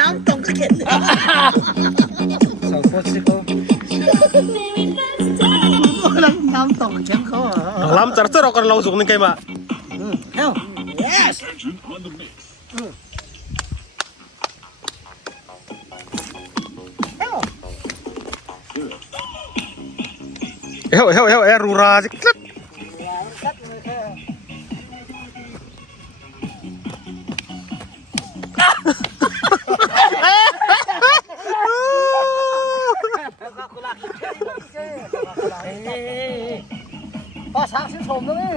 น้ำตรงกระเข็นสองคนสิเขาน้ำตรงเข็มเขาล้ำจัดเสื้อเรากันเราสูงนึงไงมาเอ้า yes เฮ้ยรูราสิครับป้าช้างชื่นชมนะนี่